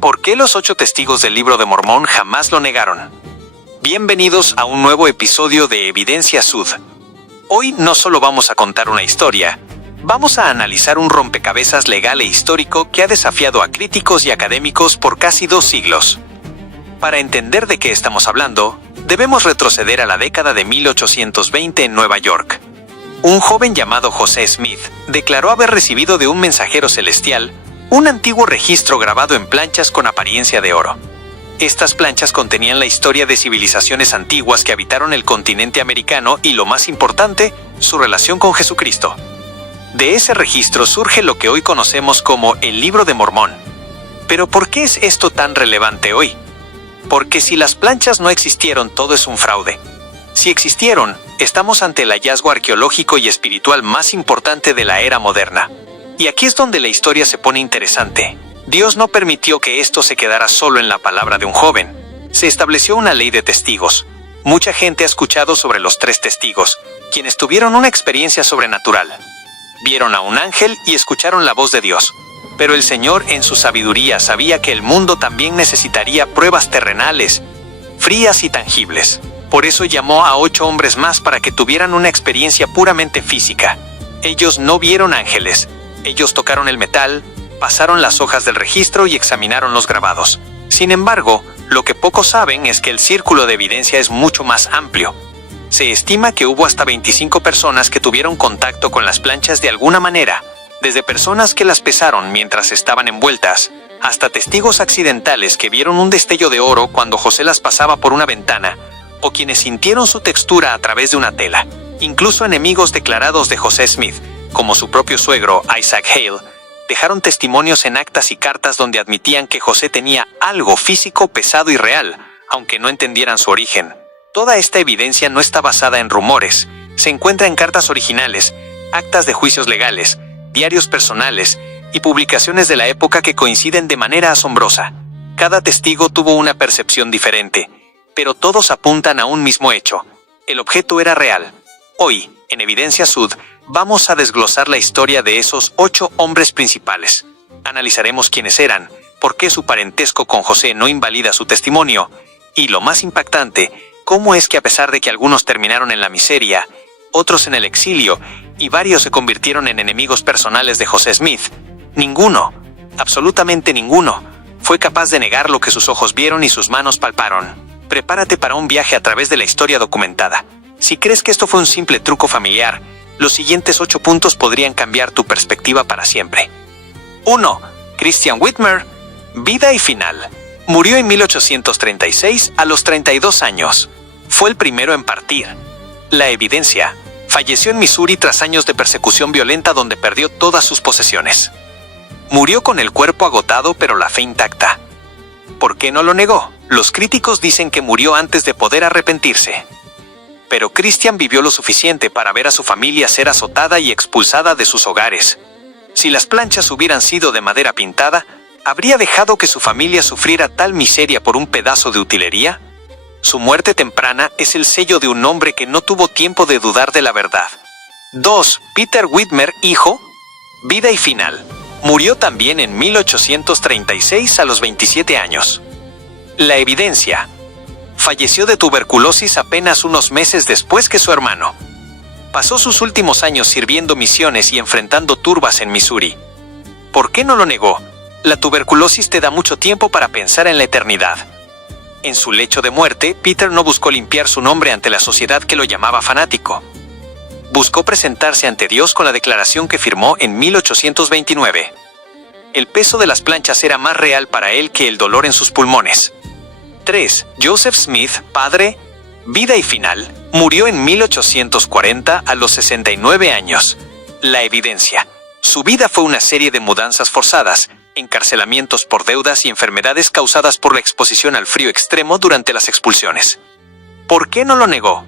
¿Por qué los 8 testigos del Libro de Mormón jamás lo negaron? Bienvenidos a un nuevo episodio de Evidencia Sud. Hoy no solo vamos a contar una historia, vamos a analizar un rompecabezas legal e histórico que ha desafiado a críticos y académicos por casi 2 siglos. Para entender de qué estamos hablando, debemos retroceder a la década de 1820 en Nueva York. Un joven llamado José Smith declaró haber recibido de un mensajero celestial un antiguo registro grabado en planchas con apariencia de oro. Estas planchas contenían la historia de civilizaciones antiguas que habitaron el continente americano y, lo más importante, su relación con Jesucristo. De ese registro surge lo que hoy conocemos como el Libro de Mormón. Pero ¿por qué es esto tan relevante hoy? Porque si las planchas no existieron, todo es un fraude. Si existieron, estamos ante el hallazgo arqueológico y espiritual más importante de la era moderna. Y aquí es donde la historia se pone interesante. Dios no permitió que esto se quedara solo en la palabra de un joven. Se estableció una ley de testigos. Mucha gente ha escuchado sobre los 3 testigos, quienes tuvieron una experiencia sobrenatural. Vieron a un ángel y escucharon la voz de Dios. Pero el Señor, en su sabiduría, sabía que el mundo también necesitaría pruebas terrenales, frías y tangibles. Por eso llamó a 8 hombres más para que tuvieran una experiencia puramente física. Ellos no vieron ángeles. Ellos tocaron el metal, pasaron las hojas del registro y examinaron los grabados. Sin embargo, lo que pocos saben es que el círculo de evidencia es mucho más amplio. Se estima que hubo hasta 25 personas que tuvieron contacto con las planchas de alguna manera, desde personas que las pesaron mientras estaban envueltas, hasta testigos accidentales que vieron un destello de oro cuando José las pasaba por una ventana, o quienes sintieron su textura a través de una tela. Incluso enemigos declarados de José Smith, como su propio suegro Isaac Hale, dejaron testimonios en actas y cartas donde admitían que José tenía algo físico pesado y real, aunque no entendieran su origen. Toda esta evidencia no está basada en rumores, se encuentra en cartas originales, actas de juicios legales, diarios personales y publicaciones de la época que coinciden de manera asombrosa. Cada testigo tuvo una percepción diferente, pero todos apuntan a un mismo hecho: el objeto era real. Hoy, en Evidencia Sud, vamos a desglosar la historia de esos 8 hombres principales. Analizaremos quiénes eran, por qué su parentesco con José no invalida su testimonio, y lo más impactante, cómo es que a pesar de que algunos terminaron en la miseria, otros en el exilio, y varios se convirtieron en enemigos personales de José Smith, ninguno, absolutamente ninguno, fue capaz de negar lo que sus ojos vieron y sus manos palparon. Prepárate para un viaje a través de la historia documentada. Si crees que esto fue un simple truco familiar, los siguientes 8 puntos podrían cambiar tu perspectiva para siempre. 1. Christian Whitmer, vida y final. Murió en 1836 a los 32 años. Fue el primero en partir. La evidencia. Falleció en Missouri tras años de persecución violenta donde perdió todas sus posesiones. Murió con el cuerpo agotado pero la fe intacta. ¿Por qué no lo negó? Los críticos dicen que murió antes de poder arrepentirse. Pero Christian vivió lo suficiente para ver a su familia ser azotada y expulsada de sus hogares. Si las planchas hubieran sido de madera pintada, ¿habría dejado que su familia sufriera tal miseria por un pedazo de utilería? Su muerte temprana es el sello de un hombre que no tuvo tiempo de dudar de la verdad. 2. Peter Whitmer, hijo, vida y final. Murió también en 1836 a los 27 años. La evidencia. Falleció de tuberculosis apenas unos meses después que su hermano. Pasó sus últimos años sirviendo misiones y enfrentando turbas en Missouri. ¿Por qué no lo negó? La tuberculosis te da mucho tiempo para pensar en la eternidad. En su lecho de muerte, Peter no buscó limpiar su nombre ante la sociedad que lo llamaba fanático. Buscó presentarse ante Dios con la declaración que firmó en 1829. El peso de las planchas era más real para él que el dolor en sus pulmones. 3. Joseph Smith, padre, vida y final. Murió en 1840 a los 69 años. La evidencia. Su vida fue una serie de mudanzas forzadas, encarcelamientos por deudas y enfermedades causadas por la exposición al frío extremo durante las expulsiones. ¿Por qué no lo negó?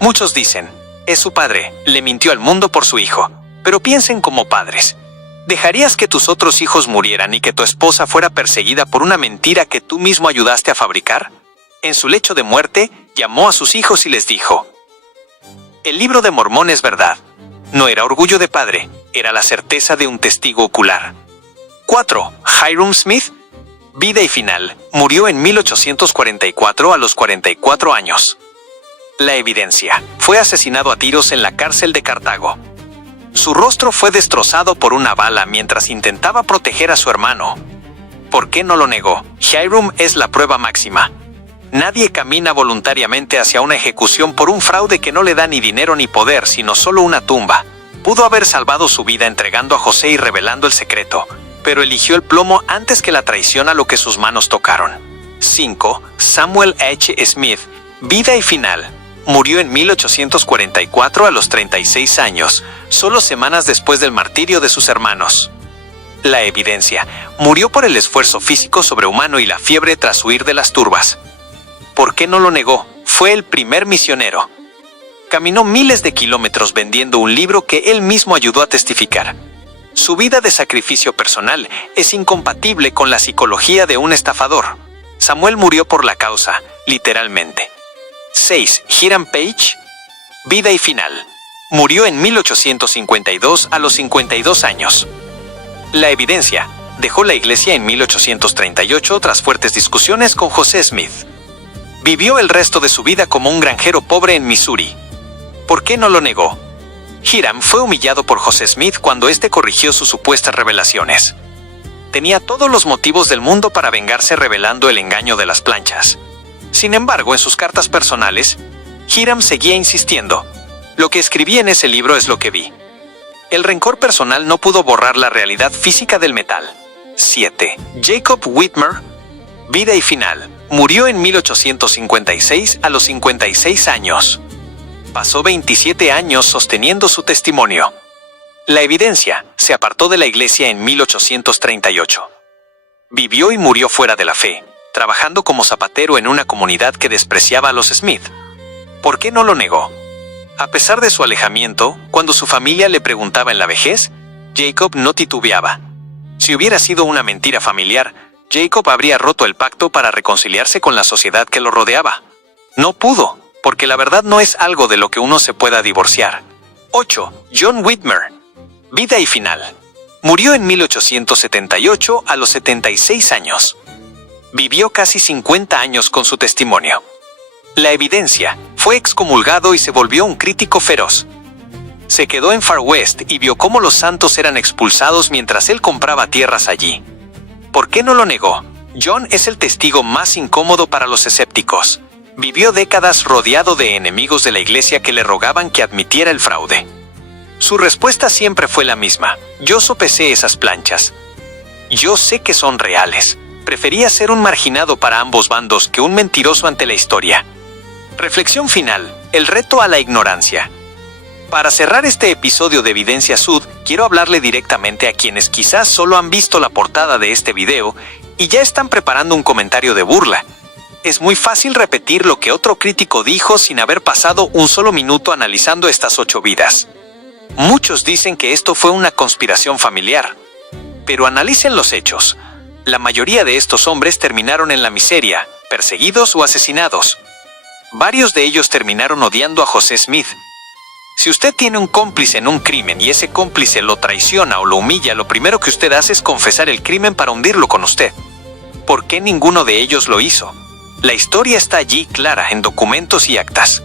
Muchos dicen, es su padre, le mintió al mundo por su hijo. Pero piensen como padres. ¿Dejarías que tus otros hijos murieran y que tu esposa fuera perseguida por una mentira que tú mismo ayudaste a fabricar? En su lecho de muerte, llamó a sus hijos y les dijo: el Libro de Mormón es verdad. No era orgullo de padre, era la certeza de un testigo ocular. 4. Hyrum Smith, Vida y final. Murió en 1844 a los 44 años. La evidencia. Fue asesinado a tiros en la cárcel de Cartago. Su rostro fue destrozado por una bala mientras intentaba proteger a su hermano. ¿Por qué no lo negó? Hiram es la prueba máxima. Nadie camina voluntariamente hacia una ejecución por un fraude que no le da ni dinero ni poder, sino solo una tumba. Pudo haber salvado su vida entregando a José y revelando el secreto, pero eligió el plomo antes que la traición a lo que sus manos tocaron. 5. Samuel H. Smith. Vida y final. Murió en 1844 a los 36 años, solo semanas después del martirio de sus hermanos. La evidencia. Murió por el esfuerzo físico sobrehumano y la fiebre tras huir de las turbas. ¿Por qué no lo negó? Fue el primer misionero. Caminó miles de kilómetros vendiendo un libro que él mismo ayudó a testificar. Su vida de sacrificio personal es incompatible con la psicología de un estafador. Samuel murió por la causa, literalmente. 6. Hiram Page. Vida y final. Murió en 1852 a los 52 años. La evidencia. Dejó la iglesia en 1838 tras fuertes discusiones con José Smith. Vivió el resto de su vida como un granjero pobre en Missouri. ¿Por qué no lo negó? Hiram fue humillado por José Smith cuando éste corrigió sus supuestas revelaciones. Tenía todos los motivos del mundo para vengarse revelando el engaño de las planchas. Sin embargo, en sus cartas personales, Hiram seguía insistiendo: lo que escribí en ese libro es lo que vi. El rencor personal no pudo borrar la realidad física del metal. 7. Jacob Whitmer. Vida y final. Murió en 1856 a los 56 años. Pasó 27 años sosteniendo su testimonio. La evidencia. Se apartó de la iglesia en 1838. Vivió y murió fuera de la fe, trabajando como zapatero en una comunidad que despreciaba a los Smith. ¿Por qué no lo negó? A pesar de su alejamiento, cuando su familia le preguntaba en la vejez, Jacob no titubeaba. Si hubiera sido una mentira familiar, Jacob habría roto el pacto para reconciliarse con la sociedad que lo rodeaba. No pudo, porque la verdad no es algo de lo que uno se pueda divorciar. 8. John Whitmer. Vida y final. Murió en 1878 a los 76 años. Vivió casi 50 años con su testimonio. La evidencia. Fue excomulgado y se volvió un crítico feroz. Se quedó en Far West y vio cómo los santos eran expulsados mientras él compraba tierras allí. ¿Por qué no lo negó? John es el testigo más incómodo para los escépticos. Vivió décadas rodeado de enemigos de la iglesia que le rogaban que admitiera el fraude. Su respuesta siempre fue la misma: yo sopesé esas planchas. Yo sé que son reales. Prefería ser un marginado para ambos bandos que un mentiroso ante la historia. Reflexión final. El reto a la ignorancia. Para cerrar este episodio de Evidencia Sud, quiero hablarle directamente a quienes quizás solo han visto la portada de este video y ya están preparando un comentario de burla. Es muy fácil repetir lo que otro crítico dijo sin haber pasado un solo minuto analizando estas 8 vidas. Muchos dicen que esto fue una conspiración familiar. Pero analicen los hechos. La mayoría de estos hombres terminaron en la miseria, perseguidos o asesinados. Varios de ellos terminaron odiando a José Smith. Si usted tiene un cómplice en un crimen y ese cómplice lo traiciona o lo humilla, lo primero que usted hace es confesar el crimen para hundirlo con usted. ¿Por qué ninguno de ellos lo hizo? La historia está allí clara en documentos y actas.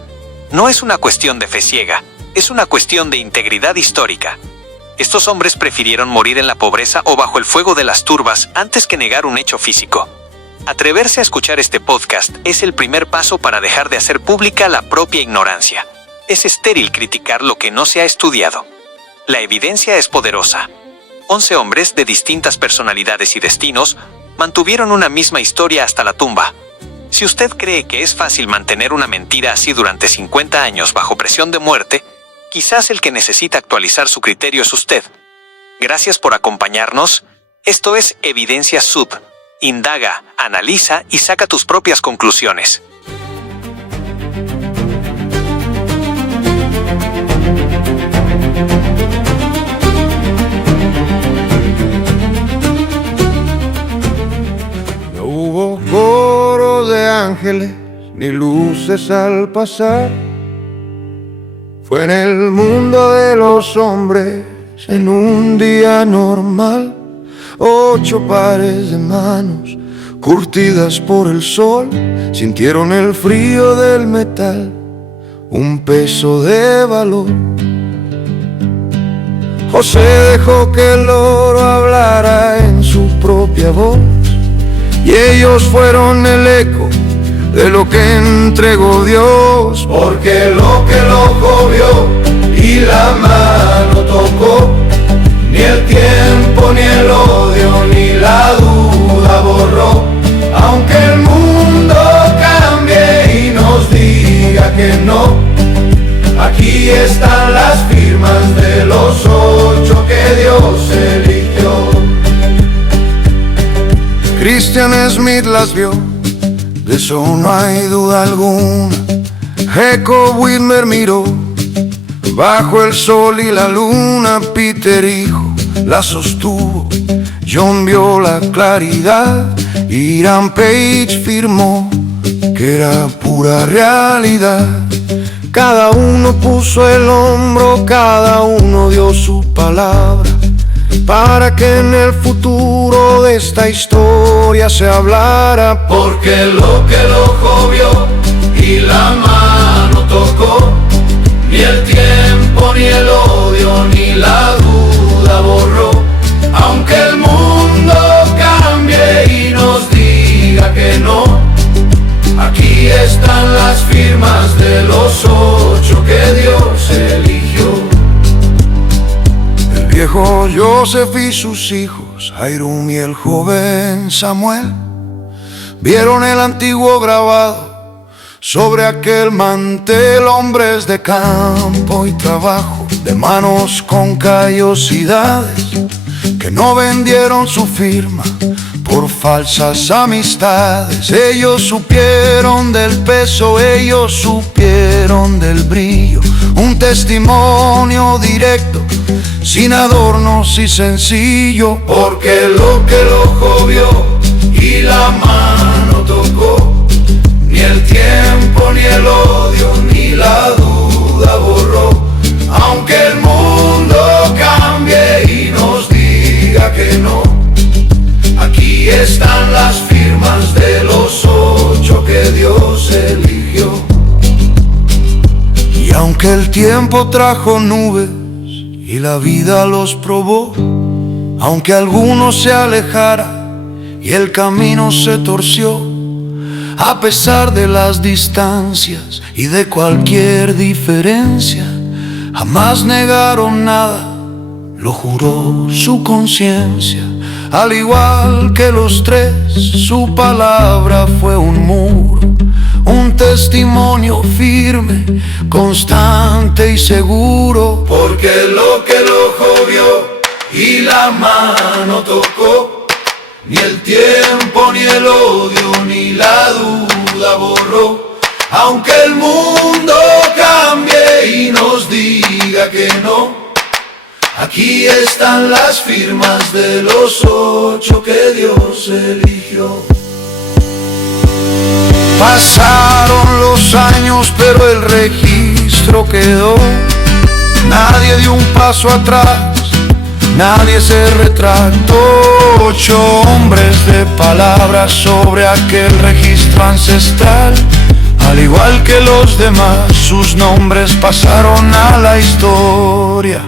No es una cuestión de fe ciega, es una cuestión de integridad histórica. Estos hombres prefirieron morir en la pobreza o bajo el fuego de las turbas antes que negar un hecho físico. Atreverse a escuchar este podcast es el primer paso para dejar de hacer pública la propia ignorancia. Es estéril criticar lo que no se ha estudiado. La evidencia es poderosa. 11 hombres de distintas personalidades y destinos mantuvieron una misma historia hasta la tumba. Si usted cree que es fácil mantener una mentira así durante 50 años bajo presión de muerte, quizás el que necesita actualizar su criterio es usted. Gracias por acompañarnos. Esto es Evidencia Sud. Indaga, analiza y saca tus propias conclusiones. No hubo coro de ángeles ni luces al pasar. Fue en el mundo de los hombres en un día normal. 8 pares de manos curtidas por el sol, sintieron el frío del metal, un peso de valor. José dejó que el oro hablara en su propia voz, y ellos fueron el eco de lo que entregó Dios. Porque lo que el ojo vio y la mano tocó, ni el tiempo, ni el odio, ni la duda borró. Aunque el mundo cambie y nos diga que no, aquí están las firmas de los 8 que Dios eligió. Christian Smith las vio, de eso no hay duda alguna. Jacob Whitmer miró bajo el sol y la luna. Peter hijo la sostuvo, John vio la claridad, Hiram Page firmó que era pura realidad. Cada uno puso el hombro, cada uno dio su palabra, para que en el futuro de esta historia se hablara. Porque lo que el ojo vio y la mano tocó, ni el tiempo, ni el odio, ni la duda borró. Aunque el mundo cambie y nos diga que no, aquí están las firmas de los 8 que Dios eligió. El viejo Joseph y sus hijos, Hiram y el joven Samuel, vieron el antiguo grabado sobre aquel mantel. Hombres de campo y trabajo, de manos con callosidades, que no vendieron su firma por falsas amistades. Ellos supieron del peso, ellos supieron del brillo, un testimonio directo, sin adornos y sencillo. Porque lo que el ojo vio y la mano tocó, ni el tiempo, ni el odio, ni la duda borró. Aunque el mundo cambie y nos diga que no, aquí están las firmas de los 8 que Dios eligió. Y aunque el tiempo trajo nubes y la vida los probó, aunque alguno se alejara y el camino se torció, a pesar de las distancias y de cualquier diferencia, jamás negaron nada, lo juró su conciencia. Al igual que los 3, su palabra fue un muro, un testimonio firme, constante y seguro. Porque lo que el ojo vio y la mano tocó, ni el tiempo, ni el odio, ni la duda borró. Aunque el mundo cambie y nos diga que no, aquí están las firmas de los 8 que Dios eligió. Pasaron los años, pero el registro quedó. Nadie dio un paso atrás, nadie se retractó. 8 hombres de palabras sobre aquel registro ancestral. Al igual que los demás, sus nombres pasaron a la historia.